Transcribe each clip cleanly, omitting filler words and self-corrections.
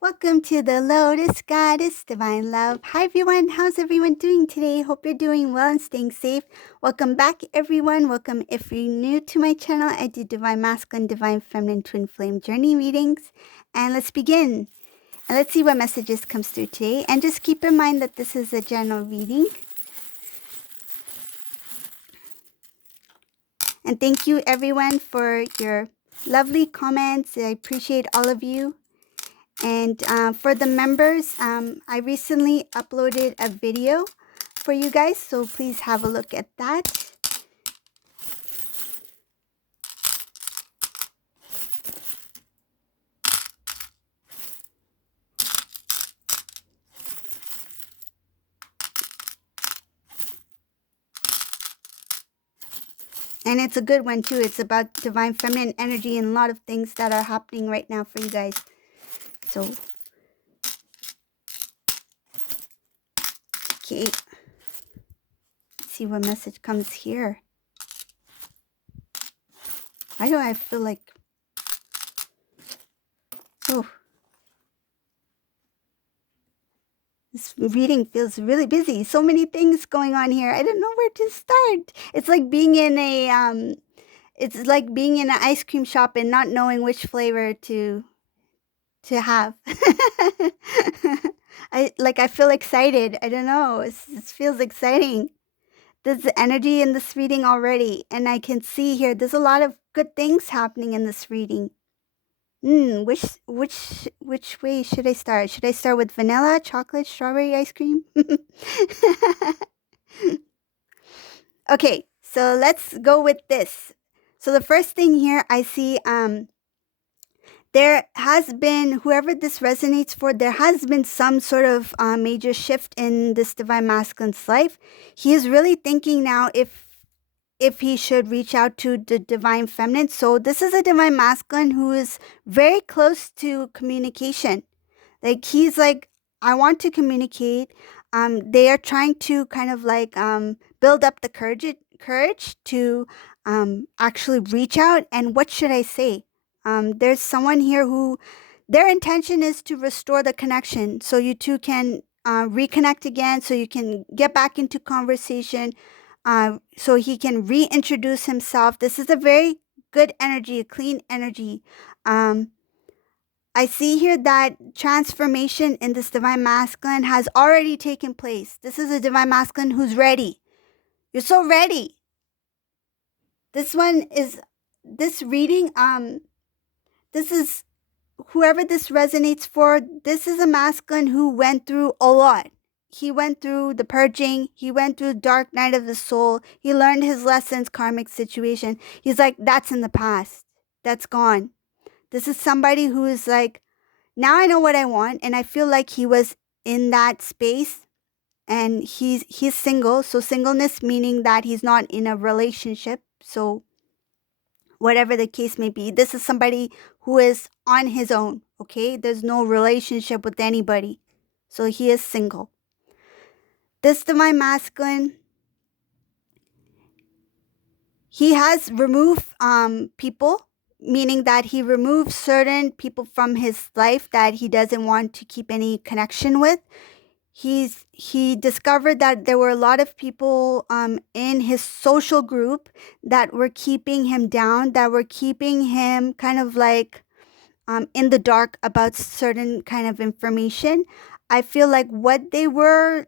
Welcome to the Lotus Goddess Divine Love. Hi everyone, how's everyone doing today? Hope you're doing well and staying safe. Welcome back everyone. Welcome if you're new to my channel. I do Divine Masculine, Divine Feminine, Twin Flame Journey readings. And let's begin. And let's see what messages comes through today. And just keep in mind that this is a general reading. And thank you everyone for your lovely comments. I appreciate all of you. And for the members, I recently uploaded a video for you guys, so please have a look at that. And it's a good one too. It's about divine feminine energy and a lot of things that are happening right now for you guys. So, okay. Let's see what message comes here. Why do I feel like... Oh. This reading feels really busy. So many things going on here. I don't know where to start. It's like being in a... It's like being in an ice cream shop and not knowing which flavor to have. I feel excited. I don't know. It feels exciting. There's energy in this reading already, and I can see here there's a lot of good things happening in this reading. Which way should I start? Should I start with vanilla, chocolate, strawberry ice cream? Okay, so let's go with this. So the first thing here I see there has been, whoever this resonates for, there has been some sort of major shift in this divine masculine's life. He is really thinking now if he should reach out to the divine feminine. So this is a divine masculine who is very close to communication. Like he's like, I want to communicate. They are trying to kind of like build up the courage to actually reach out. And what should I say? There's someone here who their intention is to restore the connection so you two can reconnect again, so you can get back into conversation, so he can reintroduce himself. This is a very good energy, a clean energy. I see here that transformation in this divine masculine has already taken place. This is a divine masculine who's ready. You're so ready. This one is, this reading, this is, whoever this resonates for, this is a masculine who went through a lot. He went through the purging. He went through the dark night of the soul. He learned his lessons, karmic situation. He's like, that's in the past. That's gone. This is somebody who is like, now I know what I want. And I feel like he was in that space, and he's single. So singleness meaning that he's not in a relationship. So whatever the case may be, this is somebody who is on his own, okay? There's no relationship with anybody. So he is single. This divine masculine, he has removed people, meaning that he removed certain people from his life that he doesn't want to keep any connection with. He discovered that there were a lot of people in his social group that were keeping him down, that were keeping him kind of like in the dark about certain kind of information. I feel like what they were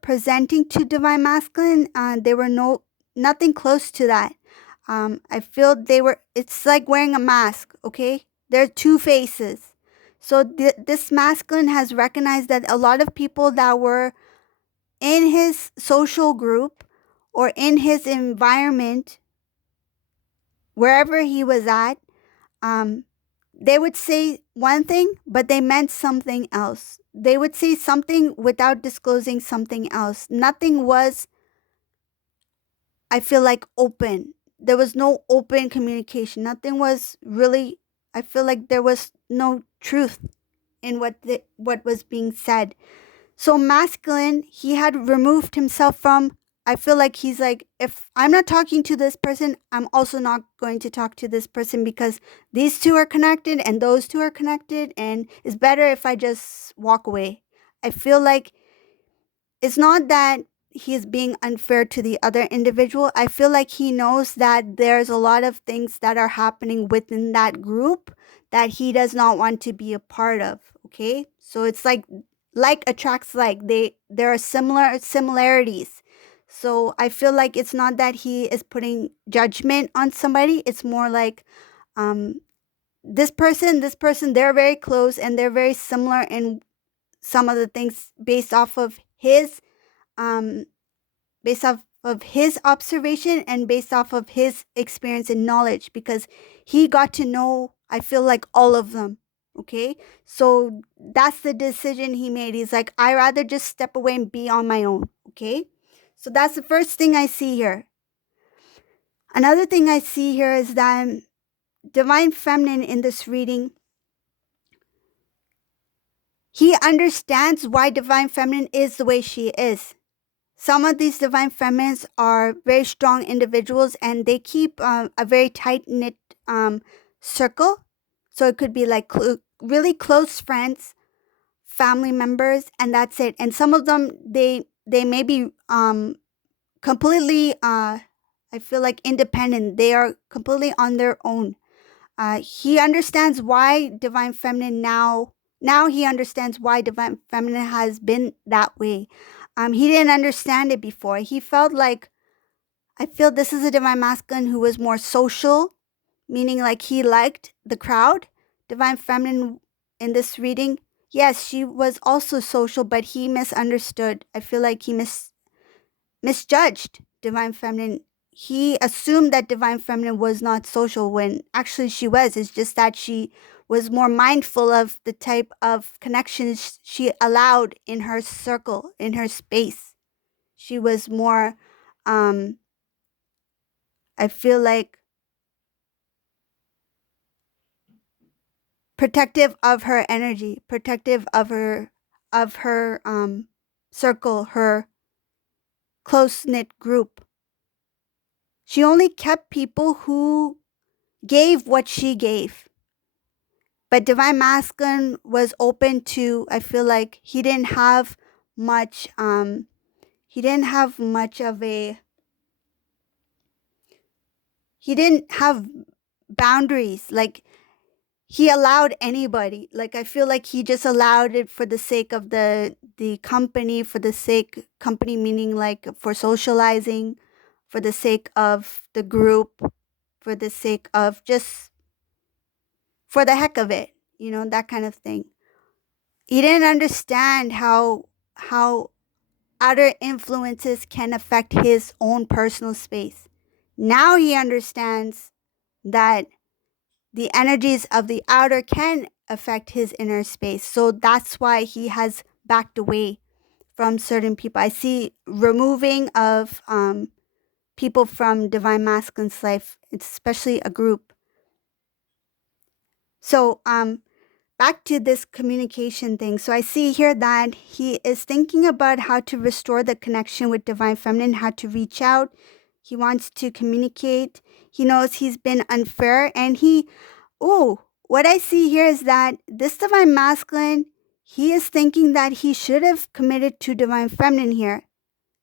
presenting to divine masculine, they were nothing close to that. I feel it's like wearing a mask, okay? There are two faces. So this masculine has recognized that a lot of people that were in his social group or in his environment, wherever he was at, they would say one thing, but they meant something else. They would say something without disclosing something else. Nothing was, I feel like, open. There was no open communication. Nothing was really, I feel like there was no truth in what was being said. So masculine, he had removed himself from I feel like he's like, if I'm not talking to this person, I'm also not going to talk to this person because these two are connected and those two are connected, and it's better if I just walk away. I feel like it's not that he's being unfair to the other individual. I feel like he knows that there's a lot of things that are happening within that group that he does not want to be a part of. Okay? So it's like attracts like. There are similarities. So I feel like it's not that he is putting judgment on somebody. It's more like um this person, they're very close and they're very similar in some of the things um based off of his observation and based off of his experience and knowledge, because he got to know, I feel like, all of them. Okay, so that's the decision he made. He's like, I rather just step away and be on my own. Okay, so that's the first thing I see here. Another thing I see here is that divine feminine in this reading, he understands why divine feminine is the way she is. Some of these divine feminines are very strong individuals and they keep a very tight knit circle. So it could be like really close friends, family members, and that's it. And some of them, they may be completely, I feel like, independent. They are completely on their own. He understands why divine feminine now he understands why divine feminine has been that way. He didn't understand it before. He felt like, I feel this is a divine masculine who was more social, meaning like he liked the crowd. Divine feminine in this reading, yes, she was also social, but he misunderstood. I feel like he misjudged divine feminine. He assumed that divine feminine was not social when actually she was. It's just that she was more mindful of the type of connections she allowed in her circle, in her space. She was more, um, I feel like, protective of her energy, protective of her circle, her close knit group. She only kept people who gave what she gave. But divine masculine was open to, I feel like he didn't have much he didn't have much of a he didn't have boundaries. Like, he allowed anybody. Like, I feel like he just allowed it for the sake of the company, for the sake company meaning like for socializing, for the sake of the group, for the sake of just for the heck of it, that kind of thing. He didn't understand how outer influences can affect his own personal space. Now he understands that the energies of the outer can affect his inner space. So that's why he has backed away from certain people. I see removing of people from divine masculine's life, especially a group. So back to this communication thing. So I see here that he is thinking about how to restore the connection with divine feminine, how to reach out. He wants to communicate. He knows he's been unfair, and what I see here is that this divine masculine, he is thinking that he should have committed to divine feminine here.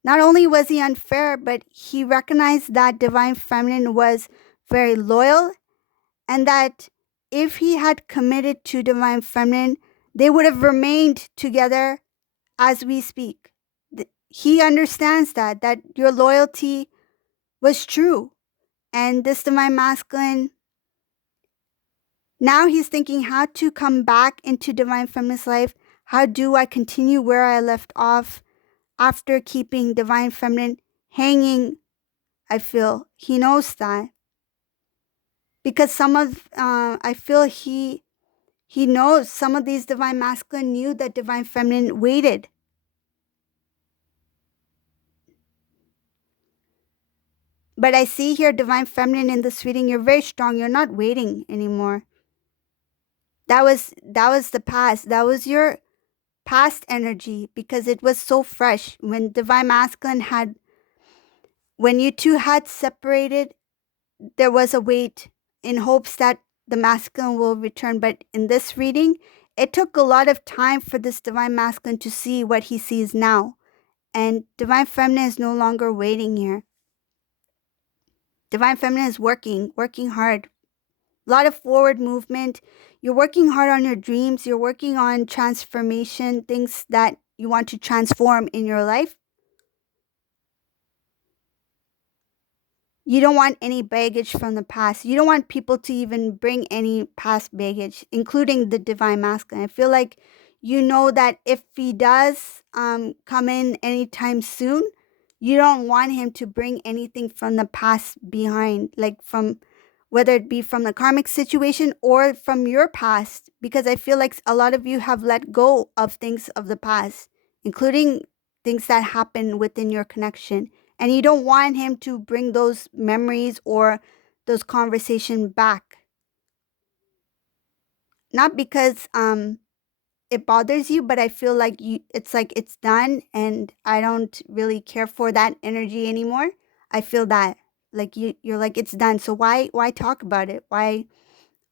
Not only was he unfair, but he recognized that divine feminine was very loyal, and that if he had committed to divine feminine, they would have remained together as we speak. He understands that your loyalty was true. And this divine masculine, now he's thinking how to come back into divine feminine's life. How do I continue where I left off after keeping divine feminine hanging? I feel he knows that. Because I feel he knows some of these divine masculine knew that divine feminine waited. But I see here divine feminine in this reading, you're very strong. You're not waiting anymore. That was the past. That was your past energy, because it was so fresh when divine masculine had when you two had separated, there was a wait in hopes that the masculine will return. But in this reading, it took a lot of time for this divine masculine to see what he sees now. And divine feminine is no longer waiting here. Divine feminine is working hard. A lot of forward movement. You're working hard on your dreams. You're working on transformation, things that you want to transform in your life. You don't want any baggage from the past. You don't want people to even bring any past baggage, including the divine masculine. I feel like you know that if he does come in anytime soon, you don't want him to bring anything from the past behind, like from whether it be from the karmic situation or from your past, because I feel like a lot of you have let go of things of the past, including things that happen within your connection. And you don't want him to bring those memories or those conversations back. Not because it bothers you, but I feel like it's like it's done and I don't really care for that energy anymore. I feel that like you're like it's done. So why talk about it? Why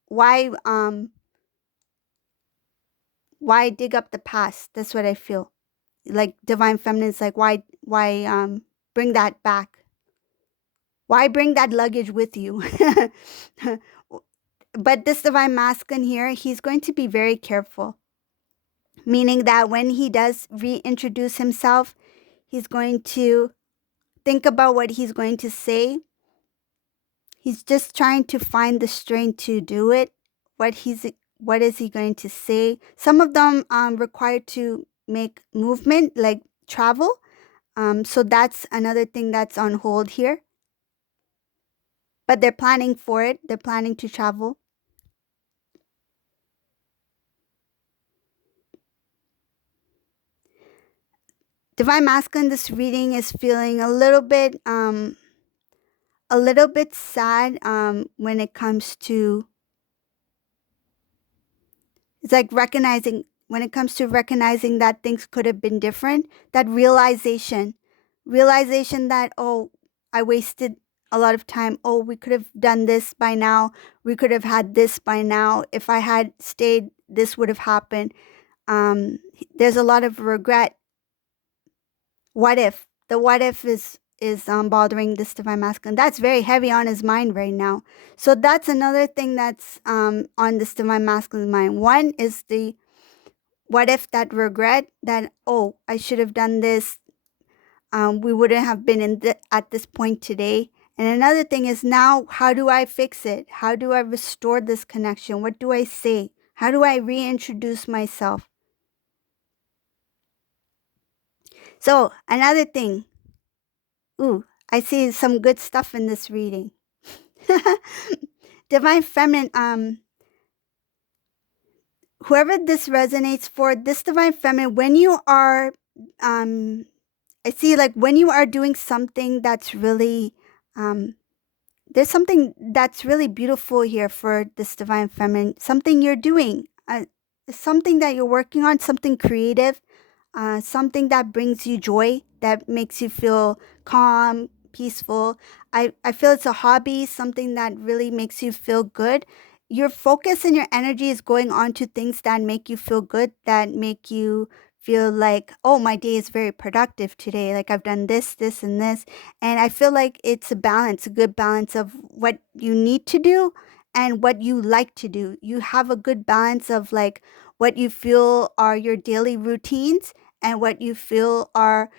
why dig up the past? That's what I feel. Like divine feminine is like why bring that back? Why bring that luggage with you? But this divine masculine here, he's going to be very careful, meaning that when he does reintroduce himself, he's going to think about what he's going to say. He's just trying to find the strength to do it. What is he going to say? Some of them require to make movement, like travel. So that's another thing that's on hold here. But they're planning for it. They're planning to travel. Divine masculine, this reading is feeling a little bit sad when it comes to, it's like recognizing, when it comes to recognizing that things could have been different, that realization that, oh, I wasted a lot of time. Oh, we could have done this by now. We could have had this by now. If I had stayed, this would have happened. There's a lot of regret. What if? The what if is bothering this divine masculine. That's very heavy on his mind right now. So that's another thing that's on this divine masculine's mind. One is the what if, that regret that, oh, I should have done this. We wouldn't have been at this point today. And another thing is now, how do I fix it? How do I restore this connection? What do I say? How do I reintroduce myself? So another thing, ooh, I see some good stuff in this reading. Divine feminine, whoever this resonates for, this divine feminine, when you are, I see like when you are doing something that's really, there's something that's really beautiful here for this divine feminine, something you're doing, something that you're working on, something creative, something that brings you joy, that makes you feel calm, peaceful. I feel it's a hobby, something that really makes you feel good. Your focus and your energy is going on to things that make you feel good, that make you feel like, oh, my day is very productive today. Like I've done this, this, and this. And I feel like it's a balance, a good balance of what you need to do and what you like to do. You have a good balance of like what you feel are your daily routines and what you feel are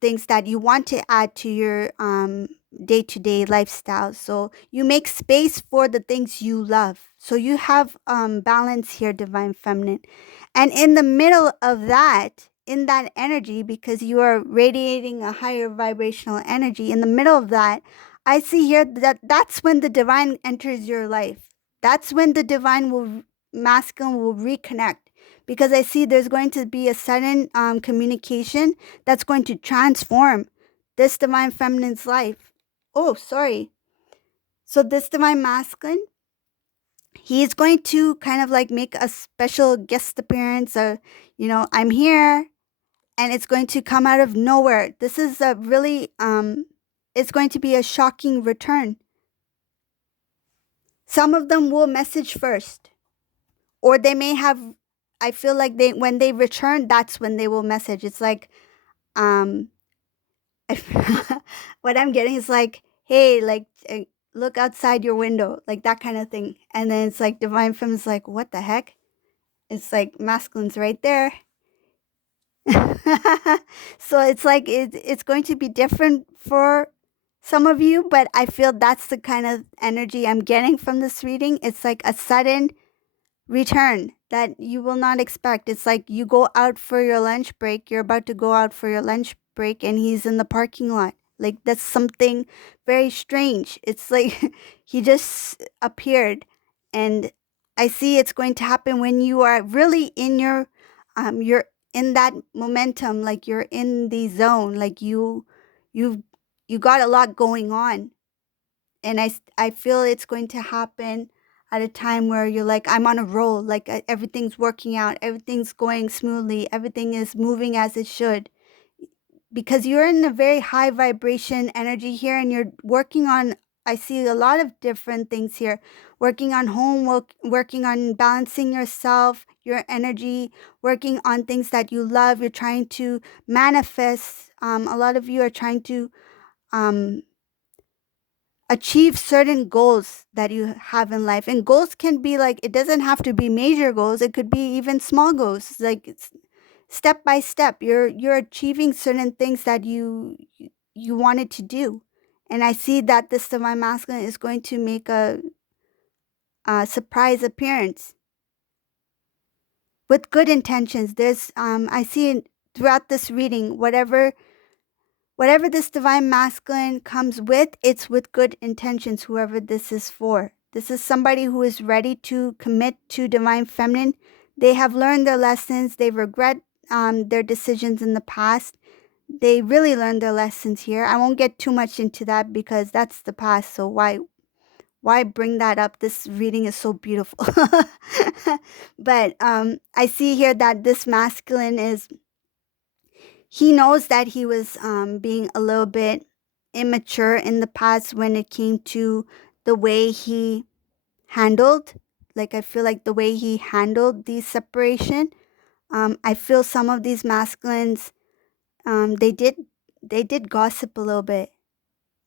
things that you want to add to your day-to-day lifestyle. So you make space for the things you love. So you have balance here, divine feminine. And in the middle of that, in that energy, because you are radiating a higher vibrational energy, in the middle of that, I see here that that's when the divine enters your life. That's when the divine masculine will reconnect, because I see there's going to be a sudden communication that's going to transform this divine feminine's life. Oh, sorry. So this divine masculine, he's going to kind of like make a special guest appearance. I'm here, and it's going to come out of nowhere. This is a really it's going to be a shocking return. Some of them will message first, or they may have, I feel like when they return, that's when they will message. It's like, um what I'm getting is like, hey, like, look outside your window, like that kind of thing. And then it's like divine feminine is like, what the heck? It's like masculine's right there. So it's like it's going to be different for some of you, but I feel that's the kind of energy I'm getting from this reading. It's like a sudden return that you will not expect. It's like you go out for your lunch break, you're about to go out for your lunch break, and he's in the parking lot. Like, that's something very strange. It's like he just appeared. And I see it's going to happen when you are really in you're in that momentum, like you're in the zone, like you you got a lot going on. And I feel it's going to happen at a time where you're like, I'm on a roll, like, everything's working out, everything's going smoothly, everything is moving as it should, because you're in a very high vibration energy here, and you're working on, I see a lot of different things here, working on homework, working on balancing yourself, your energy, working on things that you love. You're trying to manifest. A lot of you are trying to um achieve certain goals that you have in life. And goals can be like, it doesn't have to be major goals, it could be even small goals, like it's step by step you're achieving certain things that you wanted to do. And I see that this divine masculine is going to make a surprise appearance with good intentions. There's I see throughout this reading, whatever this divine masculine comes with, it's with good intentions, whoever this is for. This is somebody who is ready to commit to divine feminine. They have learned their lessons. They regret their decisions in the past. They really learned their lessons here. I won't get too much into that because that's the past. So why bring that up? This reading is so beautiful. But I see here that this masculine is, he knows that he was being a little bit immature in the past when it came to the way he handled, like, I feel like the way he handled the separation. I feel some of these masculines, they did gossip a little bit.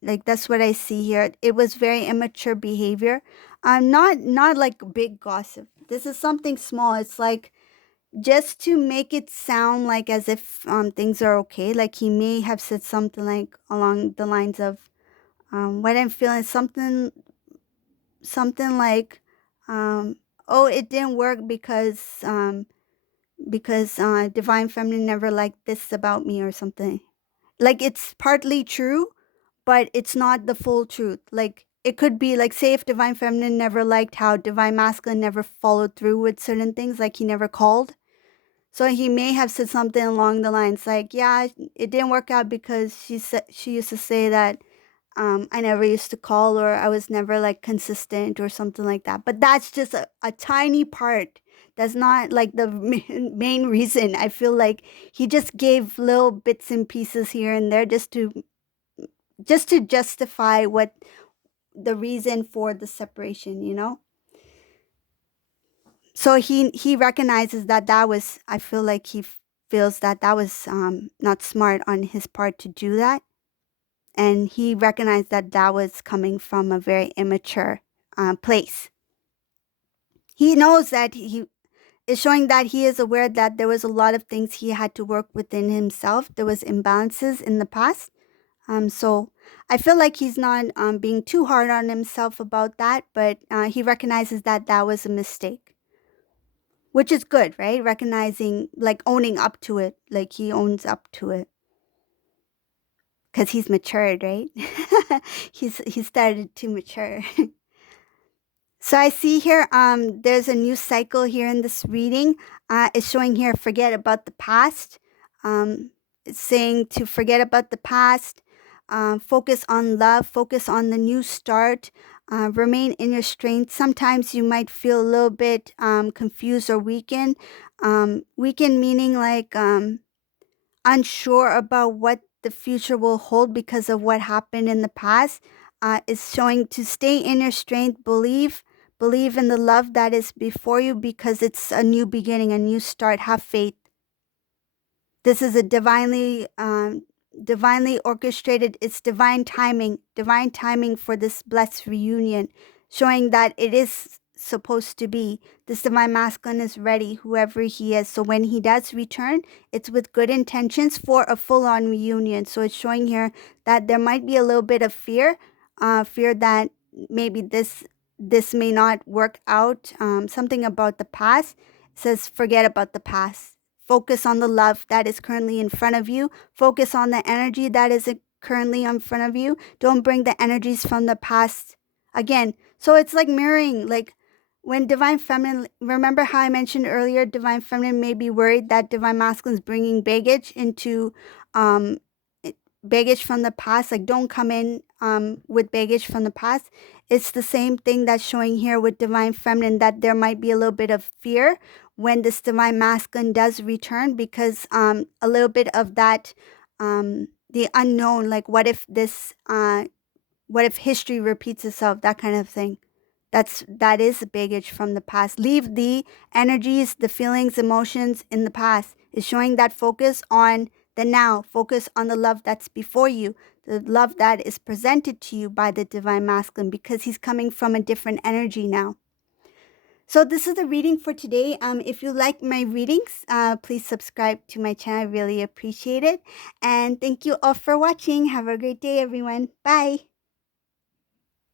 Like, that's what I see here. It was very immature behavior. Not like big gossip. This is something small. It's like just to make it sound like as if things are okay. Like, he may have said something like along the lines of, what I'm feeling, something like, um, oh, it didn't work because divine feminine never liked this about me, or something. Like, it's partly true, but it's not the full truth. Like, it could be like, say if divine feminine never liked how divine masculine never followed through with certain things, like he never called. So he may have said something along the lines like, yeah, it didn't work out because she used to say that I never used to call, or I was never like consistent, or something like that. But that's just a tiny part. That's not like the main reason. I feel like he just gave little bits and pieces here and there just to justify what the reason for the separation, So he recognizes that was, I feel like he feels that was not smart on his part to do that, and he recognized that was coming from a very immature place. He knows that he is showing that he is aware that there was a lot of things he had to work within himself. There was imbalances in the past. So I feel like he's not being too hard on himself about that, but he recognizes that was a mistake, which is good, right? Recognizing, like, owning up to it, like he owns up to it, because he's matured, right? He started to mature. So I see here, there's a new cycle here in this reading. It's showing here, forget about the past. It's saying to forget about the past, focus on love, focus on the new start, remain in your strength. Sometimes you might feel a little bit confused or weakened. Weakened meaning like unsure about what the future will hold because of what happened in the past. Is showing to stay in your strength, believe in the love that is before you because it's a new beginning, a new start. Have faith. This is a divinely orchestrated. It's divine timing for this blessed reunion, showing that it is supposed to be. This divine masculine is ready, whoever he is. So when he does return, it's with good intentions for a full-on reunion. So it's showing here that there might be a little bit of fear, fear that maybe this may not work out. Something about the past. It says forget about the past. Focus on the love that is currently in front of you. Focus on the energy that is currently in front of you. Don't bring the energies from the past again. So it's like mirroring, like when divine feminine, remember how I mentioned earlier, divine feminine may be worried that divine masculine is bringing baggage into baggage from the past. Like don't come in with baggage from the past. It's the same thing that's showing here with divine feminine, that there might be a little bit of fear when this divine masculine does return, because a little bit of that the unknown, like what if history repeats itself, that kind of thing. That is baggage from the past. Leave the energies, the feelings, emotions in the past. It's showing that focus on the now. Focus on the love that's before you, the love that is presented to you by the divine masculine, because he's coming from a different energy now. So this is the reading for today. If you like my readings, please subscribe to my channel. I really appreciate it. And thank you all for watching. Have a great day, everyone. Bye.